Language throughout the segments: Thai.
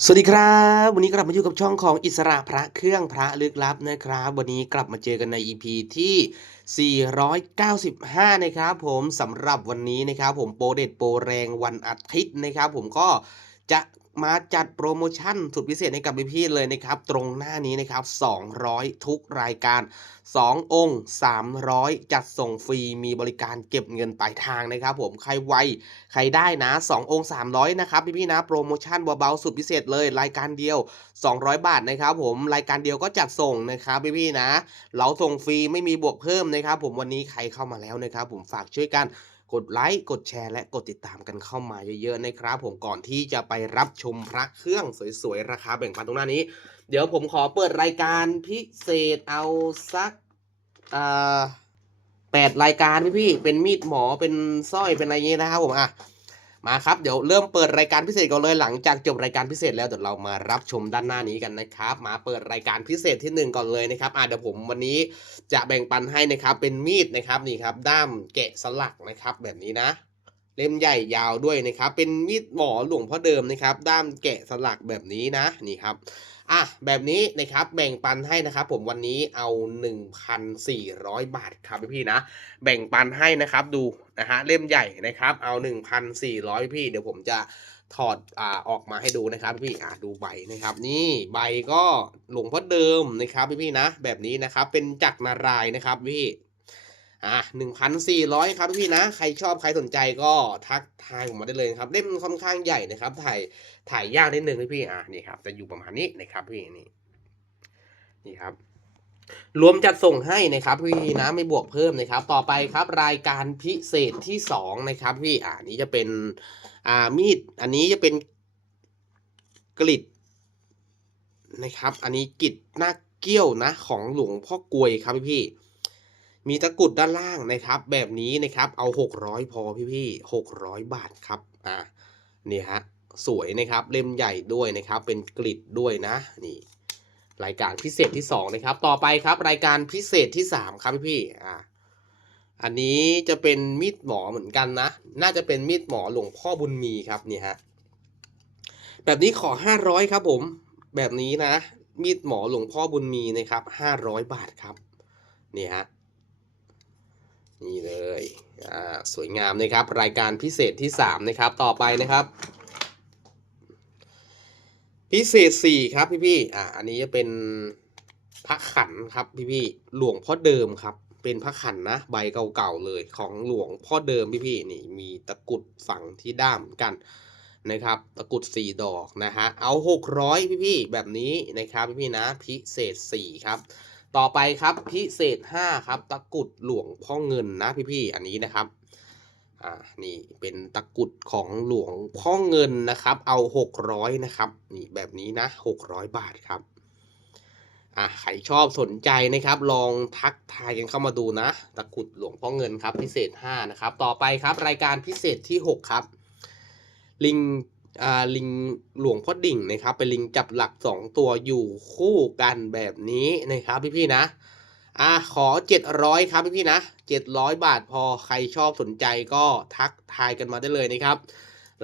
สวัสดีครับ วันนี้กลับมาอยู่กับช่องของอิสระพระเครื่องพระลึกลับนะครับ วันนี้กลับมาเจอกันใน EP ที่ 495 นะครับผมสำหรับวันนี้นะครับผมโปรเด็ดโปรแรงวันอาทิตย์นะครับผมก็จะ มาจัดโปรโมชั่นสุดพิเศษให้กับพี่ๆเลยนะครับ ตรงหน้านี้นะครับ 200 ทุกรายการ 2 องค์ 300 จัดส่งฟรีมีบริการเก็บเงินปลายทางนะครับผมใครไวใครได้นะ 2 องค์ 300 นะครับพี่ๆนะ โปรโมชั่นเบาๆสุดพิเศษเลย รายการเดียว 200 บาทนะครับผมรายการเดียวก็จัดส่งนะครับพี่ๆนะ เราส่งฟรีไม่มีบวกเพิ่มนะครับผมวันนี้ใครเข้ามาแล้วนะครับผมฝากช่วยกัน กดไลค์กดแชร์และกดติดตามกันเข้ามาเยอะๆนะครับ ผมก่อนที่จะไปรับชมพระเครื่องสวยๆราคาแบ่งปันตรงหน้านี้ เดี๋ยวผมขอเปิดรายการพิเศษเอาสักอ่าแปดรายการพี่พี่ๆเป็นมีดหมอเป็นสร้อยเป็นอะไรเงี้ยนะครับผมอะ มาครับเดี๋ยวเริ่มเปิดรายการพิเศษก่อนเลยหลังจากจบรายการพิเศษแล้วเดี๋ยวเรามารับชมด้านหน้านี้กันนะครับ มาเปิดรายการพิเศษที่หนึ่งก่อนเลยนะครับอ่าเดี๋ยวผมวันนี้จะแบ่งปันให้นะครับเป็นมีดนะครับนี่ครับด้ามแกะสลักนะครับแบบนี้นะ เล่มใหญ่ยาวด้วยนะครับ เป็นมีดหมอหลวงพ่อเดิมนะครับ ด้ามแกะสลักแบบนี้นะนี่ครับ อะแบบนี้นะครับแบ่งปันให้นะครับ ผมวันนี้เอา 1,400 บาทครับพี่ๆนะ แบ่งปันให้นะครับดูนะฮะเล่มใหญ่นะครับ เอา 1,400 พี่ เดี๋ยวผมจะถอดอ่าออกมาให้ดูนะครับพี่อ่าดูใบนะครับ นี่ใบก็หลวงพ่อเดิมนะครับพี่ๆนะ แบบนี้นะครับเป็นจักรนารายนะครับพี่ อะหนึ่งพันสี่ร้อยครับพี่นะ ใครชอบใครสนใจก็ทักทายผมมาได้เลยครับ เล่มค่อนข้างใหญ่นะครับ ถ่ายถ่ายยากนิดนึงพี่พี่อะนี่ครับ จะอยู่ประมาณนี้นะครับพี่นี่นี่ครับ รวมจัดส่งให้นะครับ พี่นะไม่บวกเพิ่มนะครับ ต่อไปครับรายการพิเศษที่สองนะครับพี่อ่านี้จะเป็นอ่ามีดอันนี้จะเป็นกริดนะครับ อันนี้กิดหน้าเกี้ยวนะ ของหลวงพ่อกลวยครับพี่ มีตะกุดด้านล่างนะครับ แบบนี้นะครับเอา 600 พอพี่พี่หกร้อยบาทครับอ่านี่ฮะสวยนะครับเล่มใหญ่ด้วยนะครับ เป็นกริดด้วยนะนี่ รายการพิเศษที่สองนะครับ ต่อไปครับ รายการพิเศษที่สามครับพี่พี่อ่าอันนี้จะเป็นมีดหมอเหมือนกันนะ น่าจะเป็นมีดหมอหลวงพ่อบุญมีครับนี่ฮะแบบนี้ขอ 500 ครับผม แบบนี้นะ มีดหมอหลวงพ่อบุญมีนะครับ 500 บาทครับนี่ฮะ นี่เลยอ่าสวยงามนะครับ รายการพิเศษที่ 3 นะครับ ต่อไปนะครับ พิเศษ 4 ครับพี่พี่อ่าอันนี้จะเป็นพระขันครับพี่พี่หลวงพ่อเดิมครับ เป็นพระขันนะใบเก่าๆเลยของหลวงพ่อเดิมพี่พี่นี่มีตะกุดฝังที่ด้ามกันนะครับตะกุดสี่ดอกนะฮะเอา 600 พี่พี่แบบนี้นะครับพี่พี่นะพิเศษ 4 ครับ ต่อไปครับพิเศษ 5 ครับ ตะกุดหลวงพ่อเงินนะพี่พี่ๆอันนี้นะครับอ่านี่เป็นตะกุดของหลวงพ่อเงินนะครับ เอา 600 นะครับนี่แบบนี้นะ 600 บาทครับอะใครชอบสนใจนะครับ ลองทักทายกันเข้ามาดูนะ ตะกุดหลวงพ่อเงินครับ พิเศษ 5 นะครับ ต่อไปครับรายการพิเศษที่ 6 ครับ ลิง ลิงหลวงพ่อดิ่งนะครับเป็นลิงจับหลัก 2 ตัวอยู่คู่กันแบบนี้นะครับพี่ๆนะอะขอ 700 ครับพี่ๆนะ 700 บาทพอใครชอบสนใจก็ทักทายกันมาได้เลยนะครับ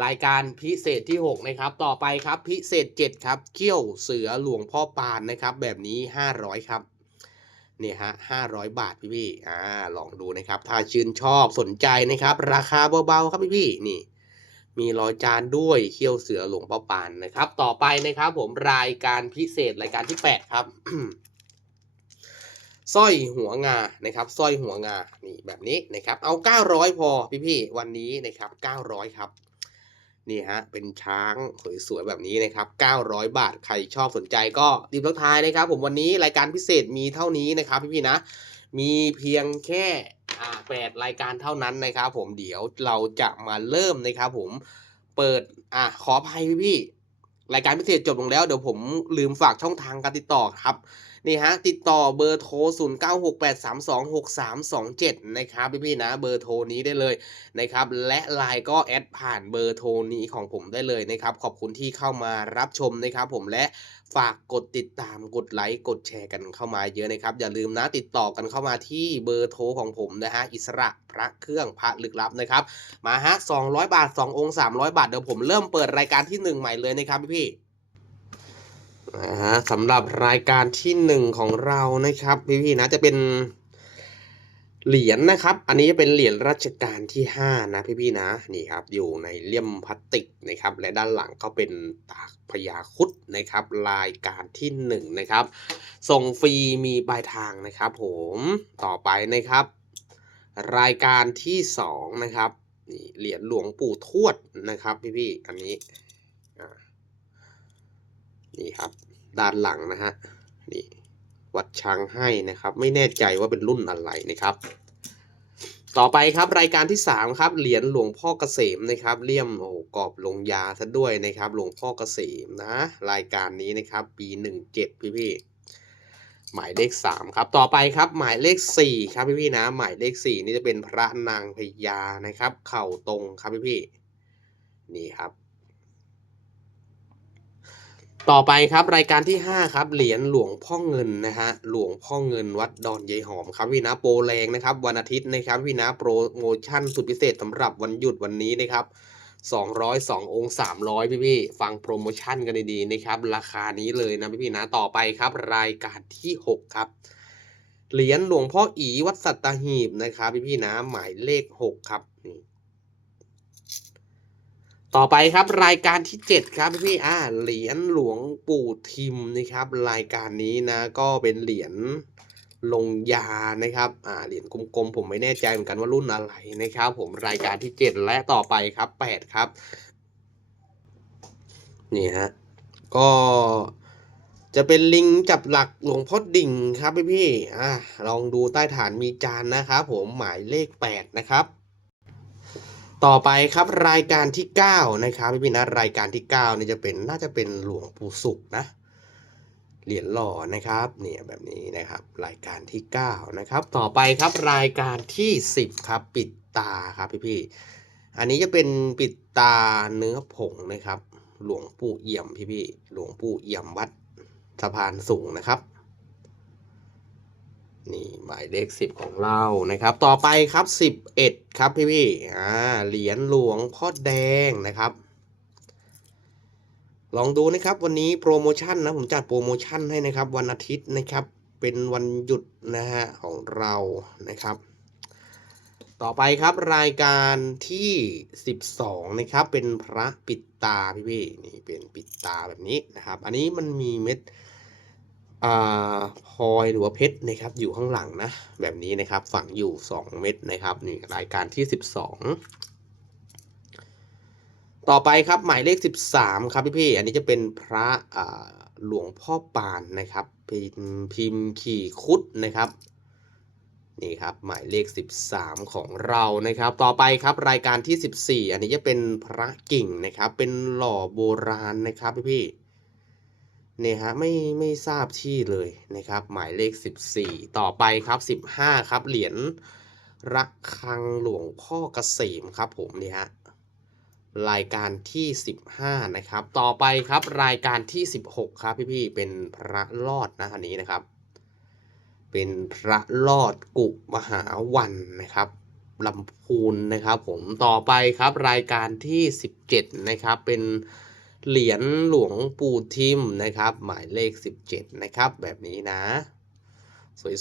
รายการพิเศษที่ 6 นะครับ ต่อไปครับพิเศษ 7 ครับเขี้ยวเสือหลวงพ่อปานนะครับ แบบนี้ 500 ครับเนี่ยฮะ500บาทพี่ๆอ่า ลองดูนะครับ ถ้าชื่นชอบสนใจนะครับ ราคาเบาๆครับพี่ๆนี่ มีรอยจานด้วยเขี้ยวเสือหลวงพ่อปานนะครับ ต่อไปนะครับผมรายการพิเศษรายการที่ 8 ครับสร้อยหัวงานะครับสร้อยหัวงานี่แบบนี้นะครับเอา 900 พอพี่ๆวันนี้นะครับ900 ครับนี่ฮะเป็นช้างสวยๆแบบนี้นะครับ 900 บาทใครชอบสนใจก็รีบทักทายนะครับ ผมวันนี้รายการพิเศษมีเท่านี้นะครับพี่ๆนะ มีเพียงแค่อ่าแปดรายการเท่านั้นนะครับผมเดี๋ยวเราจะมาเริ่มนะครับผมเปิดอะขออภัยพี่ๆรายการพิเศษจบลงแล้วเดี๋ยวผมลืมฝากช่องทางการติดต่อครับ นี่ฮะติดต่อเบอร์โทร 0968326327 นะครับพี่ๆนะเบอร์โทรนี้ได้เลยนะครับและไลน์ก็แอดผ่านเบอร์โทรนี้ของผมได้เลยนะครับขอบคุณที่เข้ามารับชมนะครับผมและฝากกดติดตามกดไลค์กดแชร์กันเข้ามาเยอะนะครับ อย่าลืมนะติดต่อกันเข้ามาที่เบอร์โทรของผมนะฮะอิสระพระเครื่องพระลึกลับนะครับมาฮะ200 บาท 2 องค์ 300 บาท เดี๋ยวผมเริ่มเปิดรายการที่ 1 ใหม่เลยนะครับพี่ๆ สำหรับรายการที่หนึ่งของเรานะครับพี่ๆนะจะเป็นเหรียญนะครับ อันนี้จะเป็นเหรียญรัชกาลที่ห้านะพี่ๆนะนี่ครับอยู่ในเลี่ยมพลาสติกนะครับ และด้านหลังก็เป็นตากพญาคุดนะครับ รายการที่หนึ่งนะครับส่งฟรีมีปลายทางนะครับ ผมต่อไปนะครับ รายการที่สองนะครับนี่เหรียญหลวงปู่ทวดนะครับ พี่ๆอันนี้ นี่ครับ ด้านหลังนะฮะนี่วัดช้างให้นะครับ ไม่แน่ใจว่าเป็นรุ่นอะไรนะครับ ต่อไปครับรายการที่สามครับเหรียญหลวงพ่อเกษมนะครับเลี่ยมโอ้กรอบลงยาซะด้วยนะครับ หลวงพ่อเกษมนะ รายการนี้นะครับ ปีหนึ่งเจ็ดพี่พี่หมายเลขสามครับ ต่อไปครับหมายเลขสี่ครับพี่พี่นะ หมายเลขสี่นี่จะเป็นพระนางพญานะครับ เข่าตรงครับพี่พี่นี่ครับ ต่อไปครับรายการที่ 5 ครับเหรียญหลวงพ่อเงินนะฮะหลวงพ่อเงินวัดดอนยายหอมครับพี่นะโปรแรงนะครับวันอาทิตย์นะครับพี่นะโปรโมชั่นสุดพิเศษสำหรับวันหยุดวันนี้นะครับ202 องค์ 300 พี่พี่ๆฟังโปรโมชั่นกันดีๆนะครับ ราคานี้เลยนะพี่พี่ๆนะต่อไปครับ รายการที่ 6 ครับ เหรียญหลวงพ่ออีวัดสัตหีบนะครับ พี่พี่ๆนะหมายเลข 6 ครับนี่ ต่อไปครับรายการที่ 7 ครับพี่อ่าเหรียญหลวงปู่ทิมนะครับ รายการนี้นะก็เป็นเหรียญลงยานะครับอ่าเหรียญกลมๆผมไม่แน่ใจเหมือนกันว่ารุ่นอะไรนะครับ ผมรายการที่ 7 และต่อไปครับ 8 ครับนี่ฮะก็จะเป็นลิงจับหลักหลวงพ่อดิ่งครับพี่พี่อ่าลองดูใต้ฐานมีจานนะครับผมหมายเลข 8 นะครับ ต่อไปครับรายการที่ 9 นะครับพี่พี่นะรายการที่9นี่จะเป็นน่าจะเป็นหลวงปู่สุขนะเหรียญหล่อนะครับเนี่ยแบบนี้นะครับรายการที่ 9 นะครับ ต่อไปครับรายการที่ 10 ครับ ปิดตาครับพี่พี่อันนี้จะเป็นปิดตาเนื้อผงนะครับ หลวงปู่เอี่ยมพี่พี่หลวงปู่เอี่ยมวัดสะพานสูงนะครับ นี่หมายเลขสิบของเรานะครับ ต่อไปครับสิบเอ็ดครับพี่พี่อ่าเหรียญหลวงพ่อแดงนะครับ ลองดูนะครับวันนี้โปรโมชั่นนะผมจัดโปรโมชั่นให้นะครับ วันอาทิตย์นะครับเป็นวันหยุดนะฮะของเรานะครับ ต่อไปครับรายการที่ 12 นะครับ เป็นพระปิดตาพี่พี่นี่เป็นปิดตาแบบนี้นะครับ อันนี้มันมีเม็ด พลอยหรือว่าเพชรนะครับอยู่ข้างหลังนะแบบนี้นะครับฝังอยู่ 2 เม็ดนะครับนี่รายการที่ 12 ต่อไปครับหมายเลข 13 ครับพี่พี่อันนี้จะเป็นพระอ่าหลวงพ่อปานนะครับพิมพ์พิมขี่คุดนะครับนี่ครับหมายเลข 13 ของเรานะครับ ต่อไปครับรายการที่ 14 อันนี้จะเป็นพระกิ่งนะครับ เป็นหล่อโบราณนะครับพี่พี่ เนี่ยฮะไม่ไม่ทราบที่เลยนะครับ หมายเลข 14 ต่อไปครับ 15 ครับ เหรียญระฆังหลวงพ่อเกษมครับผมนี่ฮะรายการที่ 15 นะครับ ต่อไปครับรายการที่ 16 ครับพี่ๆเป็นพระรอดนะอันนี้นะครับ เป็นพระรอดกุมหาวันนะครับลำพูนนะครับผมต่อไปครับรายการที่ 17 นะครับเป็น เหรียญหลวงปู่ทิมนะครับ หมายเลข 17 นะครับ แบบนี้นะ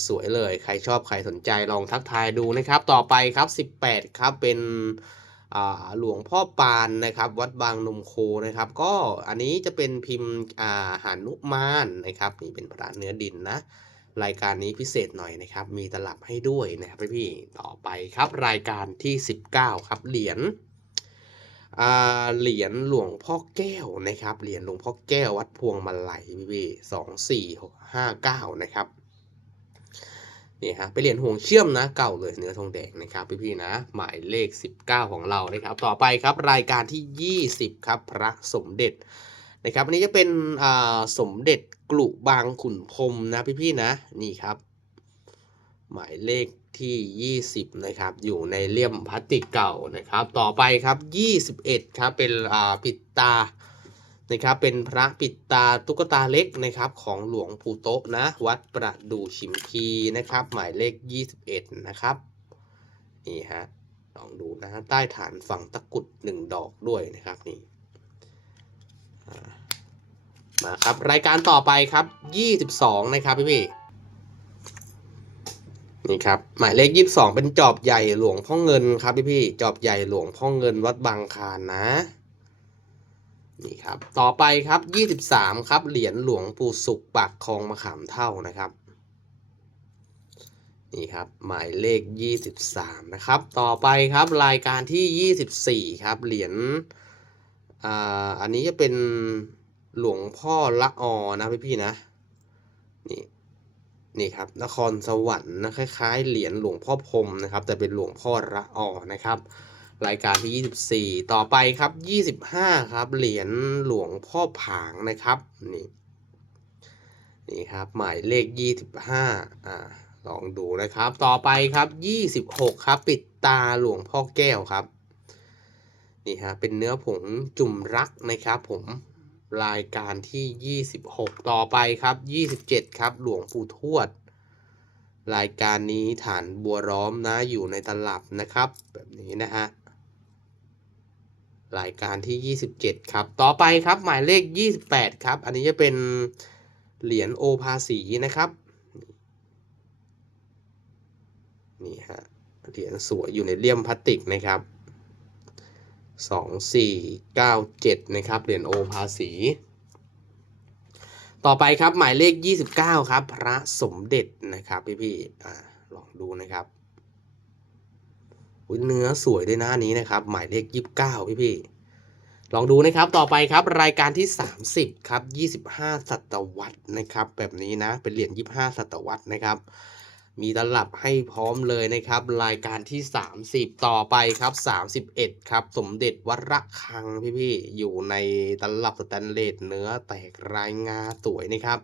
สวย ๆ เลย ใครชอบใครสนใจลองทักทายดูนะครับ ต่อไปครับ 18 ครับ เป็นอ่าหลวงพ่อปานนะครับ วัดบางนมโคนะครับ ก็อันนี้จะเป็นพิมพ์อ่าหานุมานนะครับ นี่เป็นพระเนื้อดินนะ รายการนี้พิเศษหน่อยนะครับ มีตลับให้ด้วยนะครับพี่ๆต่อไปครับรายการที่ 19 ครับเหรียญ เหรียญหลวงพ่อแก้วนะครับ เหรียญหลวงพ่อแก้ววัดพวงมาลัยพี่ๆสองสี่ห้าเก้านะครับนี่ฮะเป็นเหรียญห่วงเชื่อมนะเก่าเลยเนื้อทองแดงนะครับพี่ๆนะหมายเลข 19 ของเรานะครับ ต่อไปครับรายการที่ 20 ครับพระสมเด็จนะครับอันนี้จะเป็นสมเด็จกลุบางขุนพรมนะพี่ๆนะนี่ครับ หมายเลข ที่ 20 นะครับ อยู่ในเลี่ยมพลาสติกเก่านะครับ ต่อไปครับ 21 ครับ เป็นอ่าปิดตา นะครับ เป็นพระปิดตาตุ๊กตาเล็กนะครับ ของหลวงปู่โตะนะ วัดประดู่ชิมพีนะครับ หมายเลข 21 นะครับ นี่ฮะ ลองดูนะใต้ฐานฝั่งตะกุดหนึ่งดอกด้วยนะครับนี่มาครับ รายการต่อไปครับ 22 นะครับพี่พี่ นี่ครับหมายเลข22เป็นจอบใหญ่หลวงพ่อเงินครับพี่พี่จอบใหญ่หลวงพ่อเงินวัดบางคานนะนี่ครับต่อไปครับ23ครับเหรียญหลวงปู่สุขปากคลองมะขามเท่านะครับนี่ครับหมายเลข23นะครับต่อไปครับรายการที่24ครับเหรียญอ่าอันนี้จะเป็นหลวงพ่อละออนะพี่พี่นะนี่ นี่ครับนครสวรรค์นะคล้ายๆ เหรียญหลวงพ่อพรมนะครับ แต่เป็นหลวงพ่อละออนะครับ รายการที่ 24 ต่อไปครับ 25 ครับ เหรียญหลวงพ่อผางนะครับนี่นี่ครับหมายเลข 25อ่าลองดูนะครับ ต่อไปครับ 26 ครับ ปิดตาหลวงพ่อแก้วครับนี่ฮะเป็นเนื้อผงจุ่มรักนะครับผม รายการที่ 26 ต่อไปครับ 27 ครับ หลวงปู่ทวด รายการนี้ฐานบัวร้อมนะ อยู่ในตลับนะครับ แบบนี้นะฮะ รายการที่ 27 ครับ ต่อไปครับหมายเลข 28 ครับ อันนี้จะเป็นเหรียญโอภาสีนะครับ นี่ฮะ เหรียญสวยอยู่ในเลี่ยมพลาสติกนะครับ สองสี่เก้าเจ็ดนะครับ เหรียญโอภาสีต่อไปครับหมายเลข 29 ครับ พระสมเด็จนะครับ พี่พี่อลองดูนะครับเนื้อสวยด้วยนะอันนี้นะครับ หมายเลข 29 พี่พี่ลองดูนะครับต่อไปครับรายการที่ 30 ครับ 25 ศตวรรษนะครับ แบบนี้นะ เป็นเหรียญ25 ศตวรรษนะครับ มีตลับให้พร้อมเลยนะครับ รายการที่ 30 ต่อไปครับ 31 ครับ สมเด็จวัดระฆังพี่ๆอยู่ในตลับสแตนเลสเนื้อแตกรายงาสวยนะครับ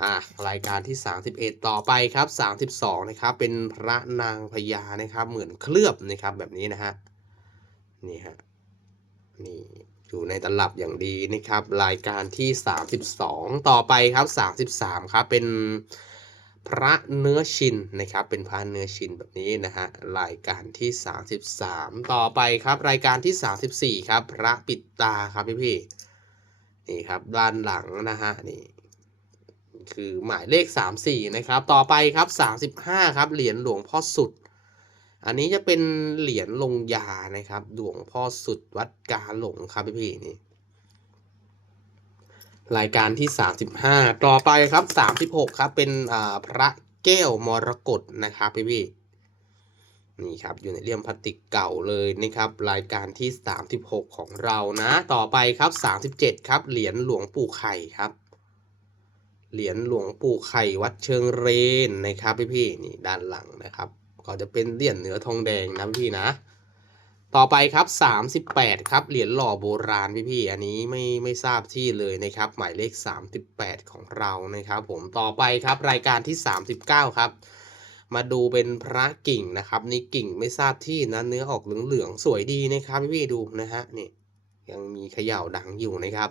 อ่ารายการที่ 31 ต่อไปครับ 32 นะครับ เป็นพระนางพญานะครับ เหมือนเคลือบนะครับแบบนี้นะฮะนี่ฮะนี่อยู่ในตลับอย่างดีนะครับ รายการที่ 32 ต่อไปครับ 33 ครับเป็น พระเนื้อชินนะครับ เป็นพระเนื้อชินแบบนี้นะฮะรายการที่ 33 ต่อไปครับ รายการที่ 34 ครับ พระปิดตาครับพี่พี่นี่ครับด้านหลังนะฮะนี่คือหมายเลข 34 นะครับ ต่อไปครับ 35 ครับ เหรียญหลวงพ่อสุด อันนี้จะเป็นเหรียญลงยานะครับ หลวงพ่อสุดวัดกาหลงครับพี่พี่นี่ รายการที่ 35 ต่อไปครับ 36 ครับเป็นพระแก้วมรกตนะครับพี่พี่นี่ครับอยู่ในเลี่ยมพลาสติกเก่าเลยนะครับรายการที่ 36 ของเรานะต่อไปครับ 37 ครับเหรียญหลวงปู่ไข่ครับเหรียญหลวงปู่ไข่วัดเชิงเรนนะครับพี่พี่นี่ด้านหลังนะครับ ก็จะเป็นเหรียญเนื้อทองแดงนะพี่นะ ต่อไปครับ 38 ครับ เหรียญหล่อโบราณพี่พี่อันนี้ไม่ไม่ทราบที่เลยนะครับ หมายเลข 38 ของเรานะครับ ผมต่อไปครับรายการที่ 39 ครับ มาดูเป็นพระกิ่งนะครับนี่กิ่งไม่ทราบที่นะเนื้อออกเหลืองๆสวยดีนะครับพี่พี่ดูนะฮะนี่ยังมีเขย่าดังอยู่นะครับ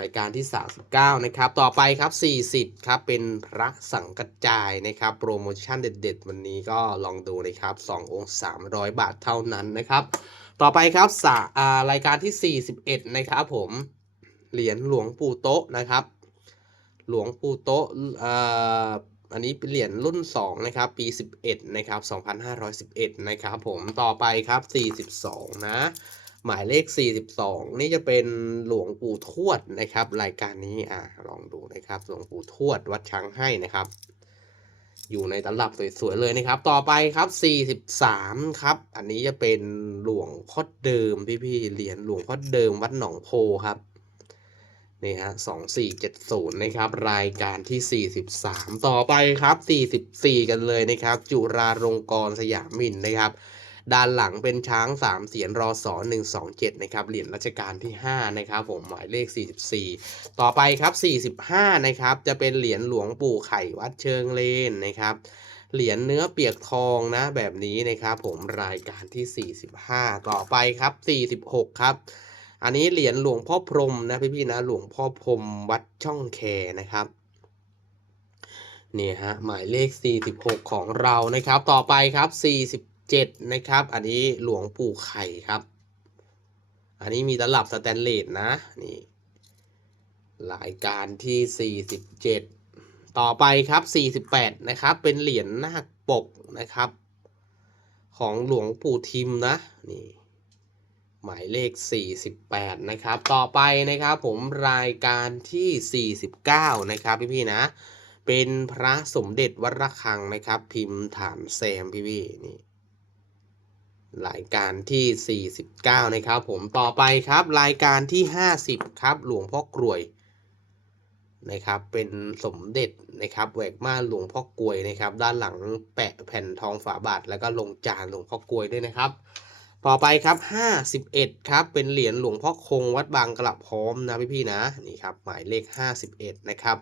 รายการที่ 39 นะครับ ต่อไปครับ 40 ครับ เป็นพระสังกัจจายนะครับ โปรโมชั่นเด็ด ๆ วันนี้ก็ลองดูนะครับ 2 องค์ 300 บาทเท่านั้นนะครับ ต่อไปครับสาอารายการที่ 41 นะครับผม เหรียญหลวงปู่โต๊ะนะครับ หลวงปู่โต๊ะอันนี้เป็นเหรียญรุ่น 2 นะครับ ปี 11 นะครับ 2511 นะครับผม ต่อไปครับ 42 นะ หมายเลข 42 นี่จะเป็นหลวงปู่ทวดนะครับ รายการนี้อ่าลองดูนะครับ หลวงปู่ทวดวัดช้างให้นะครับ อยู่ในตลับสวยๆเลยนะครับ ต่อไปครับ 43 ครับ อันนี้จะเป็นหลวงพ่อเดิมพี่ๆเหรียญหลวงพ่อเดิมวัดหนองโพครับนี่ฮะ2470นะครับ รายการที่43ต่อไปครับ44กันเลยนะครับ จุฬาลงกรณ์สยามินนะครับ ด้านหลังเป็นช้างสามเสียนรอสอ127 นะครับ เหรียญรัชกาลที่ 5 นะครับผมหมายเลข 44 ต่อไปครับ 45 นะครับ จะเป็นเหรียญหลวงปู่ไข่วัดเชิงเลนนะครับเหรียญเนื้อเปียกทองนะแบบนี้นะครับผมรายการที่ 45 ต่อไปครับ 46 ครับ อันนี้เหรียญหลวงพ่อพรมนะพี่ๆนะหลวงพ่อพรมวัดช่องแคนะครับนี่ฮะหมายเลข 46 ของเรานะครับ ต่อไปครับ 7 นะครับ อันนี้หลวงปู่ไข่ครับ อันนี้มีตลับสแตนเลสนะนี่รายการที่ 47 ต่อไปครับ 48 นะครับ เป็นเหรียญนาคปกนะครับ ของหลวงปู่ทิมนะนี่หมายเลข 48 นะครับ ต่อไปนะครับผมรายการที่ 49 นะครับพี่ๆนะ เป็นพระสมเด็จวัดระฆังนะครับ พิมพ์ฐานแซมพี่ๆนี่ รายการที่ 49 นะครับ ผมต่อไปครับรายการที่ 50 ครับ หลวงพ่อกรวยนะครับ เป็นสมเด็จนะครับแหวกม่านหลวงพ่อกรวยนะครับ ด้านหลังแปะแผ่นทองฝาบาท แล้วก็ลงจานหลวงพ่อกรวยด้วยนะครับ ต่อไปครับ 51 ครับ เป็นเหรียญหลวงพ่อคงวัดบางกระพร้อมนะพี่ๆนะนี่ครับหมายเลข 51 นะครับ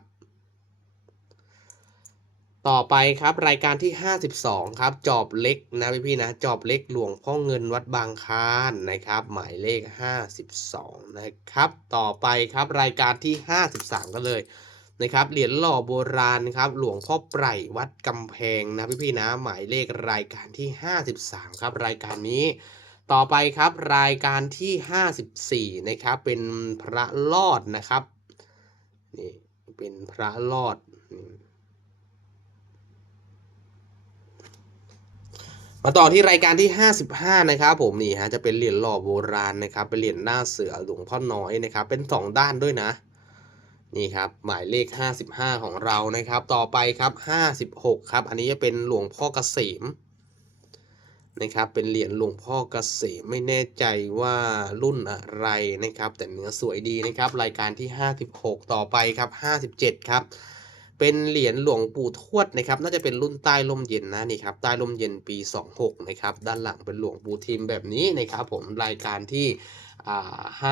ต่อไปครับรายการที่ 52 ครับจอบเล็กนะพี่พี่นะจอบเล็กหลวงพ่อเงินวัดบางคานนะครับ หมายเลข 52 นะครับ ต่อไปครับรายการที่ 53 กันเลยนะครับเหรียญหล่อโบราณครับหลวงพ่อไพรวัดกำแพงนะพี่พี่นะหมายเลขรายการที่ 53 ครับรายการนี้ ต่อไปครับรายการที่ 54 นะครับเป็นพระลอดนะครับนี่เป็นพระลอดอื มาต่อที่รายการที่ 55 นะครับผมนี่ฮะจะเป็นเหรียญหล่อโบราณนะครับ เป็นเหรียญหน้าเสือหลวงพ่อน้อยนะครับ เป็น 2 ด้านด้วยนะ นี่ครับ หมายเลข 55 ของเรานะครับ ต่อไปครับ 56 ครับ อันนี้จะเป็นหลวงพ่อเกษมนะครับ เป็นเหรียญหลวงพ่อเกษมไม่แน่ใจว่ารุ่นอะไรนะครับ แต่เนื้อสวยดีนะครับ รายการที่ 56 ต่อไปครับ 57 ครับ เป็นเหรียญหลวงปู่ทวดนะครับ น่าจะเป็นรุ่นใต้ลมเย็นนะนี่ครับใต้ลมเย็นปี 26 นะครับ ด้านหลังเป็นหลวงปู่ทิมแบบนี้นะครับ ผมรายการที่อ่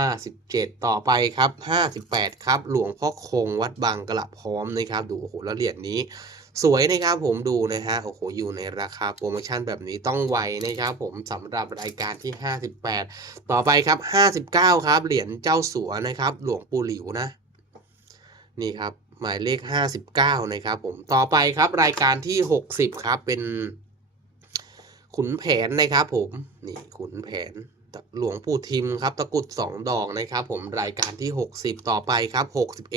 า57ต่อไปครับ58ครับ หลวงพ่อคงวัดบางกระพร้อมนะครับ ดูโอ้โหแล้วเหรียญนี้ สวยนะครับผมดูนะฮะโอ้โหอยู่ในราคาโปรโมชั่นแบบนี้ต้องไวนะครับ ผมสำหรับรายการที่ 58 ต่อไปครับ 59 ครับ เหรียญเจ้าสัวนะครับ หลวงปู่หลิวนะ นี่ครับ หมายเลข 59 นะครับผมต่อไปครับรายการที่ 60 ครับเป็น ขุนแผนนะครับผมนี่ขุนแผนหลวงปู่ทิมครับตะกรุด 2 ดอกนะครับผมรายการที่ 60 ต่อไปครับ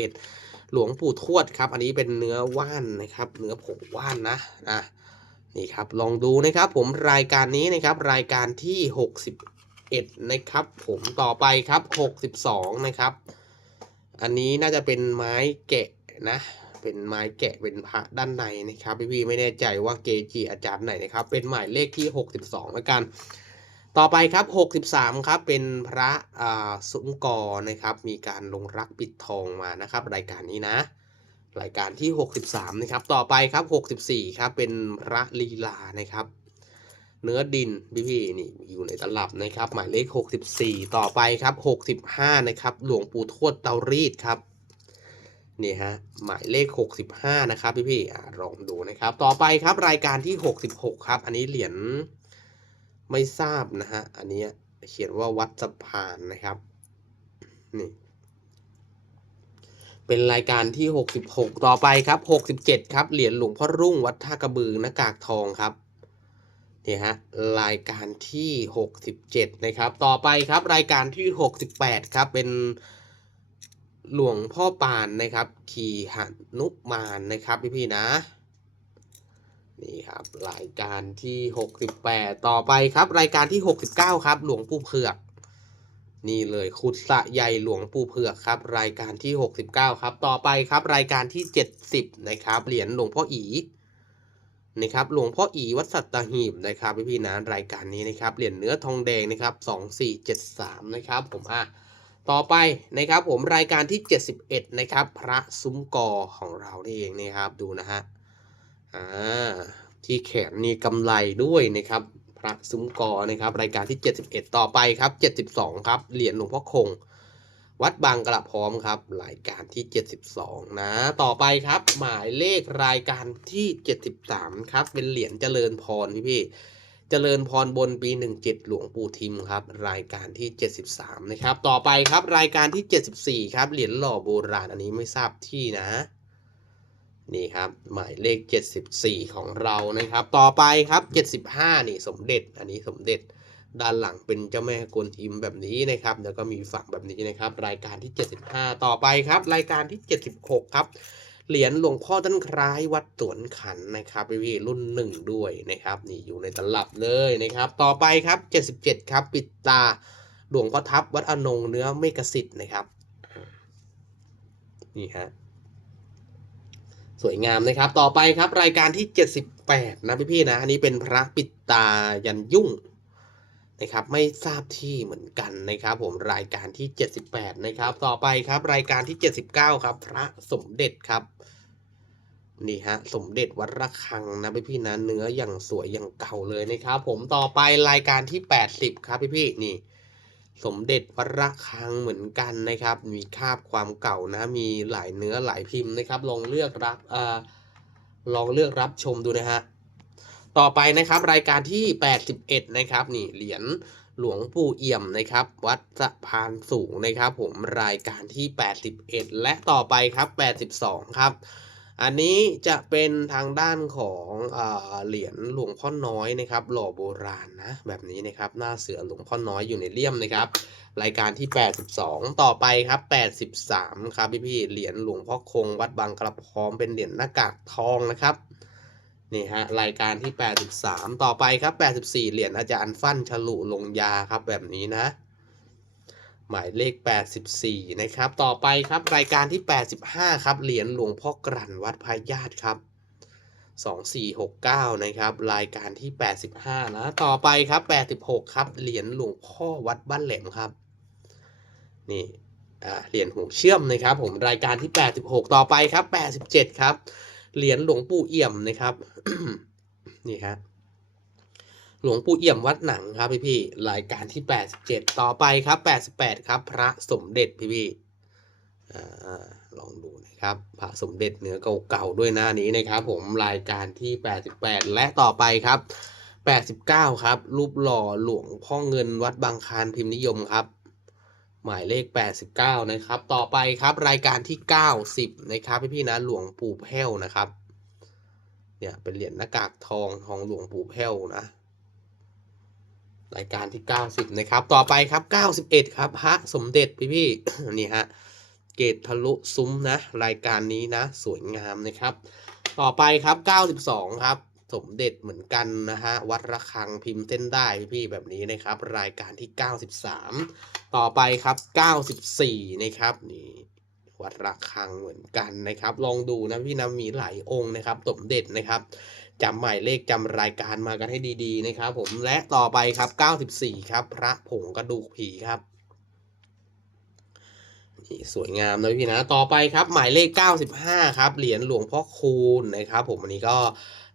61 หลวงปู่ทวดครับ อันนี้เป็นเนื้อว่านนะครับ เนื้อผงว่านนะนะนี่ครับลองดูนะครับผมรายการนี้นะครับรายการที่ 61 นะครับ ผมต่อไปครับ 62 นะครับ อันนี้น่าจะเป็นไม้แกะ นะ เป็นไม้แกะเป็นพระด้านในนะครับพี่พี่ไม่แน่ใจว่าเกจิอาจารย์ไหนนะครับ เป็นหมายเลขที่ 62แล้วกัน ต่อไปครับ 63 ครับ เป็นพระอ่าซุ้มกอนะครับ มีการลงรักปิดทองมานะครับ รายการนี้นะ รายการที่ 63 นะครับ ต่อไปครับ 64 ครับ เป็นพระลีลานะครับเนื้อดินพี่พี่นี่อยู่ในตลับนะครับ หมายเลข 64 ต่อไปครับ 65 นะครับ หลวงปู่ทวดเตารีดครับ นี่ฮะหมายเลข 65 นะครับพี่พี่ๆลองดูนะครับ ต่อไปครับรายการที่ 66 ครับ อันนี้เหรียญไม่ทราบนะฮะอันนี้เขียนว่าวัดสะพานนะครับนี่เป็นรายการที่ 66 ต่อไปครับ 67 ครับเหรียญหลวงพ่อรุ่งวัดท่ากระบือหน้ากากทองครับนี่ฮะรายการที่ 67 นะครับ ต่อไปครับรายการที่ 68 ครับเป็น หลวงพ่อปานนะครับ ขี่หนุมานนะครับพี่พี่ๆนะ นี่ครับรายการที่ 68 ต่อไปครับ รายการที่ 69 ครับ หลวงปู่เผือก นี่เลยขุดสะใหญ่หลวงปู่เผือกครับ รายการที่ 69 ครับ ต่อไปครับ รายการที่ 70 นะครับ เหรียญหลวงพ่ออีนะครับหลวงพ่ออีวัดสัตหีบนะครับพี่พี่นะรายการนี้นะครับเหรียญเนื้อทองแดงนะครับ2473นะครับผมอะ ต่อไปนะครับผมรายการที่ 71 นะครับ พระซุ้มกอของเรานี่เองนะครับดูนะฮะอ่าที่แขนนี่กำไลด้วยนะครับพระซุ้มกอนะครับรายการที่ 71 ต่อไปครับ 72 ครับเหรียญหลวงพ่อคง วัดบางกระพร้อมครับรายการที่ 72 นะ ต่อไปครับหมายเลขรายการที่ 73 ครับเป็นเหรียญเจริญพรพี่พี่ เจริญพรบนปี 17 หลวงปู่ทิมครับ รายการที่ 73 นะครับ ต่อไปครับรายการที่ 74 ครับ เหรียญหล่อโบราณอันนี้ไม่ทราบที่นะ นี่ครับ หมายเลข 74 ของเรานะครับ ต่อไปครับ 75 นี่สมเด็จ อันนี้สมเด็จด้านหลังเป็นเจ้าแม่กวนอิมแบบนี้นะครับ แล้วก็มีฝั่งแบบนี้นะครับ รายการที่ 75 ต่อไปครับ รายการที่ 76 ครับ เหรียญหลวงพ่อต้นคล้ายวัดสวนขันนะครับพี่รุ่นหนึ่งด้วยนะครับ นี่อยู่ในตลับเลยนะครับ ต่อไปครับ 77 ครับปิดตาหลวงพ่อทับวัดอนงเนื้อเมกสิทธิ์นะครับ นี่ฮะสวยงามนะครับ ต่อไปครับรายการที่ 78 นะพี่ๆนะ อันนี้เป็นพระปิดตายันยุ่ง นะครับไม่ทราบที่เหมือนกันนะครับ ผมรายการที่ 78 นะครับ ต่อไปครับรายการที่ 79 ครับ พระสมเด็จครับนี่ฮะสมเด็จวัดระฆังนะพี่ๆนะเนื้ออย่างสวยอย่างเก่าเลยนะครับ ผมต่อไปรายการที่ 80 ครับพี่ๆนี่ สมเด็จวัดระฆังเหมือนกันนะครับ มีคาบความเก่านะ มีหลายเนื้อหลายพิมพ์นะครับ ลองเลือกรับอ่าลองเลือกรับชมดูนะฮะ ต่อไปนะครับรายการที่ 81 นะครับนี่เหรียญหลวงปู่เอี่ยมนะครับ วัดสะพานสูงนะครับ ผมรายการที่ 81 และต่อไปครับ 82 ครับ อันนี้จะเป็นทางด้านของอ่าเหรียญหลวงพ่อน้อยนะครับ หล่อโบราณนะแบบนี้นะครับหน้าเสือหลวงพ่อน้อยอยู่ในเลี่ยมนะครับ รายการที่ 82 ต่อไปครับ 83 ครับพี่ๆเหรียญหลวงพ่อคงวัดบางกระพร้อมเป็นเหรียญหน้ากากทองนะครับ นี่ฮะรายการที่ 83 ต่อไปครับ 84 เหรียญอาจารย์ฟั่นฉลุลงยาครับแบบนี้นะ หมายเลข 84 นะครับ ต่อไปครับรายการที่ 85 ครับ เหรียญหลวงพ่อกลั่นวัดพายาตครับ 2469 นะครับ รายการที่ 85 นะ ต่อไปครับ 86 ครับ เหรียญหลวงพ่อวัดบ้านแหลมครับ นี่อ่าเหรียญหัวเชื่อมนะครับ ผมรายการที่ 86 ต่อไปครับ 87 ครับ เหรียญหลวงปู่เอี่ยมนะครับนี่ฮะหลวงปู่เอี่ยมวัดหนังครับพี่พี่รายการที่ 87 ต่อไปครับ 88 ครับ พระสมเด็จพี่พี่ลองดูนะครับ พระสมเด็จเนื้อเก่าๆด้วยหน้านี้นะครับ ผมรายการที่ 88 และต่อไปครับ 89 ครับ รูปหล่อหลวงพ่อเงินวัดบางคารพิมพ์นิยมครับ หมายเลข 89 นะครับ ต่อไปครับรายการที่ 90 นะครับพี่พี่นะหลวงปู่แพ้วนะครับ เนี่ยเป็นเหรียญหน้ากากทองของหลวงปู่แพ้วนะ รายการที่ 90 นะครับ ต่อไปครับ 91 ครับพระสมเด็จพี่พี่นี่ฮะเกตทะลุซุ้มนะ รายการนี้นะ สวยงามนะครับ ต่อไปครับ 92 ครับ สมเด็จเหมือนกันนะฮะ วัดระฆังพิมพ์เส้นได้พี่แบบนี้นะครับ รายการที่ 93 ต่อไปครับ 94 นะครับนี่วัดระฆังเหมือนกันนะครับ ลองดูนะพี่นะมีหลายองค์นะครับ สมเด็จนะครับจำหมายเลขจำรายการมากันให้ดีๆนะครับ ผมและต่อไปครับ 94 ครับ พระผงกระดูกผีครับ นี่สวยงามนะพี่นะ ต่อไปครับ หมายเลข 95 ครับ เหรียญหลวงพ่อคูณนะครับผมอันนี้ก็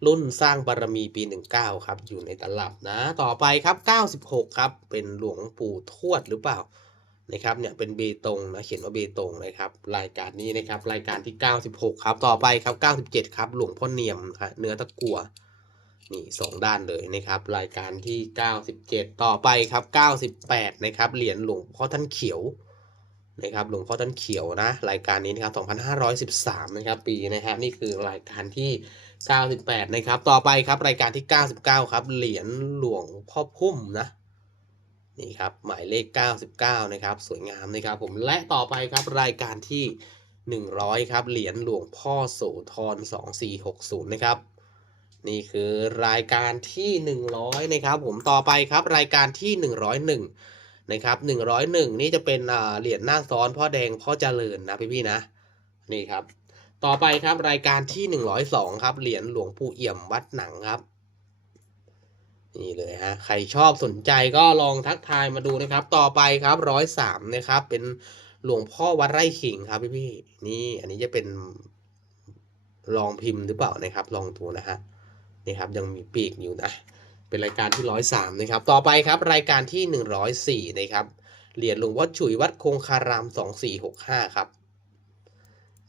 รุ่นสร้างบารมีปี 19 ครับ อยู่ในตลับนะ ต่อไปครับ 96 ครับ เป็นหลวงปู่ทวดหรือเปล่านะครับเนี่ยเป็นเบตงนะเขียนว่าเบตงนะครับ รายการนี้นะครับ รายการที่ 96 ครับ ต่อไปครับ 97 ครับหลวงพ่อเนียมครับเนื้อตะกั่วนี่สองด้านเลยนะครับ รายการที่ 97 ต่อไปครับ 98 นะครับเหรียญหลวงพ่อท่านเขียว นะครับหลวงพ่อท่านเขียวนะรายการนี้นะครับ 2513 นะครับปีนะครับนี่คือรายการที่ 98 นะครับต่อไปครับรายการที่ 99 ครับเหรียญหลวงพ่อพุ่มนะนี่ครับหมายเลข 99 นะครับสวยงามนะครับผมและต่อไปครับรายการที่ 100 ครับเหรียญหลวงพ่อโสธร 2460 นะครับนี่คือรายการที่ 100 นะครับผมต่อไปครับรายการที่ 101 นะครับ101นี่จะเป็นเหรียญหน้าซ้อนพ่อแดงพ่อเจริญนะพี่ๆนะนี่ครับ ต่อไปครับรายการที่102ครับเหรียญหลวงปู่เอี่ยมวัดหนังครับนี่เลยฮะใครชอบสนใจก็ลองทักทายมาดูนะครับ ต่อไปครับร้อยสามนะครับ เป็นหลวงพ่อวัดไร่ขิงครับพี่พี่ๆนี่อันนี้จะเป็นลองพิมพ์หรือเปล่านะครับ ลองดูนะฮะนี่ครับยังมีปีกอยู่นะ เป็นรายการที่ร้อยสามนะครับ ต่อไปครับรายการที่หนึ่งร้อยสี่นะครับ เหรียญหลวงพ่อฉุยวัดคงคารามสองสี่หกห้าครับ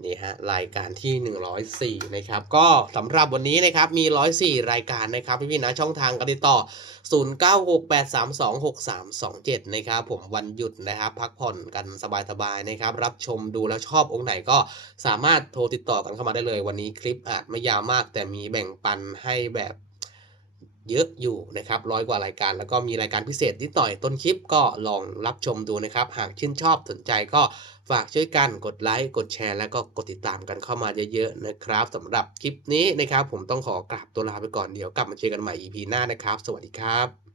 นี่ฮะรายการที่ 104 นะครับ ก็สำหรับวันนี้นะครับมี 104 รายการนะครับพี่ๆนะช่องทางการติดต่อ 0968326327 นะครับ ผมวันหยุดนะครับ พักผ่อนกันสบายๆนะครับ รับชมดูแล้วชอบองค์ไหนก็สามารถโทรติดต่อกันเข้ามาได้เลย วันนี้คลิปอาจไม่ยาวมาก แต่มีแบ่งปันให้แบบ เยอะอยู่นะครับร้อยกว่ารายการ แล้วก็มีรายการพิเศษนิดหน่อยต้นคลิปก็ลองรับชมดูนะครับ หากชื่นชอบสนใจก็ฝากช่วยกันกดไลค์กดแชร์ แล้วก็กดติดตามกันเข้ามาเยอะๆนะครับสำหรับคลิปนี้นะครับ ผมต้องขอกราบตัวลาไปก่อนเดี๋ยวกลับมาเจอกันใหม่ EP หน้านะครับ สวัสดีครับ